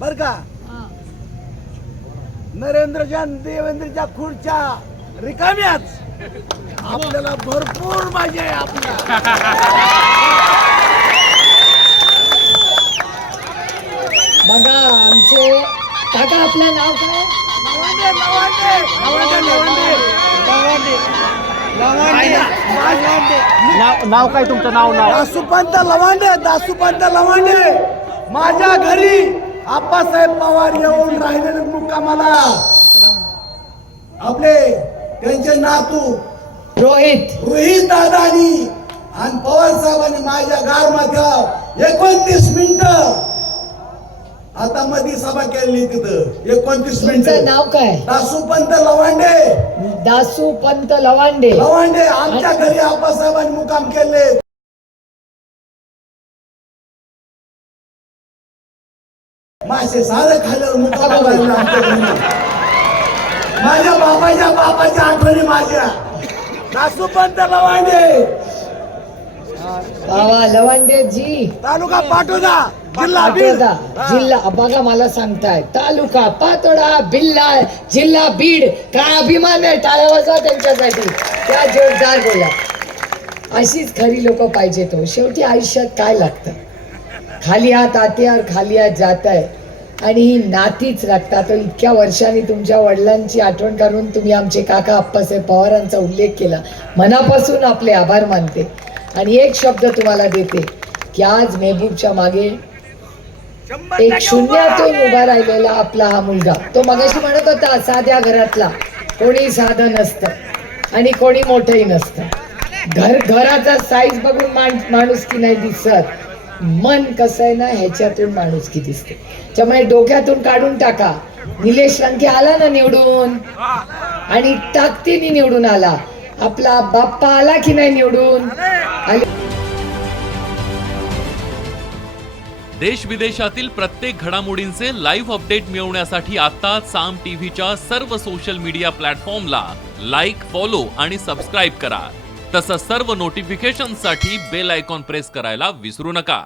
बर का. नरेंद्रच्या देवेंद्रच्या खुर्च्या रिकाम्याच, आपल्याला भरपूर मजा आहे. आपल्या बघा आमचे काका, आपलं नाव काय? लवांडे लवांडे लवांडे लवांडे लवांडे. नाव काय तुमचं? नाव दासूपंत लवांडे, दासूपंत लवांडे. माझ्या घरी आप्पासाहेब पवार येऊन राहिलेले मुक्कामाला. आपले त्यांचे नातू रोहित दादानी आणि पवार साहेबांनी माझ्या गारमध्ये 29 मिनिटं आता मध्ये सभा केली. तिथं 29 मिनिटं. नाव काय? दासूपंत लवांडे. दासूपंत लवांडे. लवांडे आमच्या घरी आप्पासाहेबांनी मुक्काम केले. मासे सारे खाल्ल्यावर मुक्काम राहिला आमच्या घरी. माझ्या बाबाच्या आठवणी माझ्या. दासूपंत लवांडे. बाबा लवांडे जी. तालुका पाटोदा, जिल्हा बीड. जिल्हा बघा, मला सांगताय तालुका पातोडा, जिल्हा बीड. काय अभिमान आहे. टाळ्या वाजवा त्यांच्यासाठी. त्या जोरदार बोला. अशीच खरी लोक पाहिजे. तो शेवटी आयुष्यात काय लागतं? खाली हात आत्यावर खाली हात जात आहे आणि ही नातीच लागतात. इतक्या वर्षांनी तुमच्या वडिलांची आठवण करून तुम्ही आमचे काका आप्पासाहेब पवारांचा उल्लेख केला. मनापासून आपले आभार मानते आणि एक शब्द तुम्हाला देते की आज मेहबूबच्या मागे एक शून्यातून उभा राहिलेला आपला हा मुलगा. तो मगाशी म्हणत होता साध्या घरातला, कोणी साधं नसतं आणि कोणी मोठंही नसतं. घराचा साईज बघून माणुसकी नाही दिसत. मन कसं आहे ना, ह्याच्यातून माणुसकी दिसते. त्यामुळे डोक्यातून काढून टाका. निलेश लंके आला ना निवडून, आणि ताकदीने निवडून आला. आपला बाप्पा आला की नाही निवडून? देश विदेशातील प्रत्येक घडामोडींचे लाईव्ह अपडेट मिळवण्यासाठी आता साम टीव्हीच्या सर्व सोशल मीडिया प्लॅटफॉर्मला लाईक, फॉलो आणि सबस्क्राईब करा. तसंच सर्व नोटिफिकेशनसाठी बेल आयकॉन प्रेस करायला विसरू नका.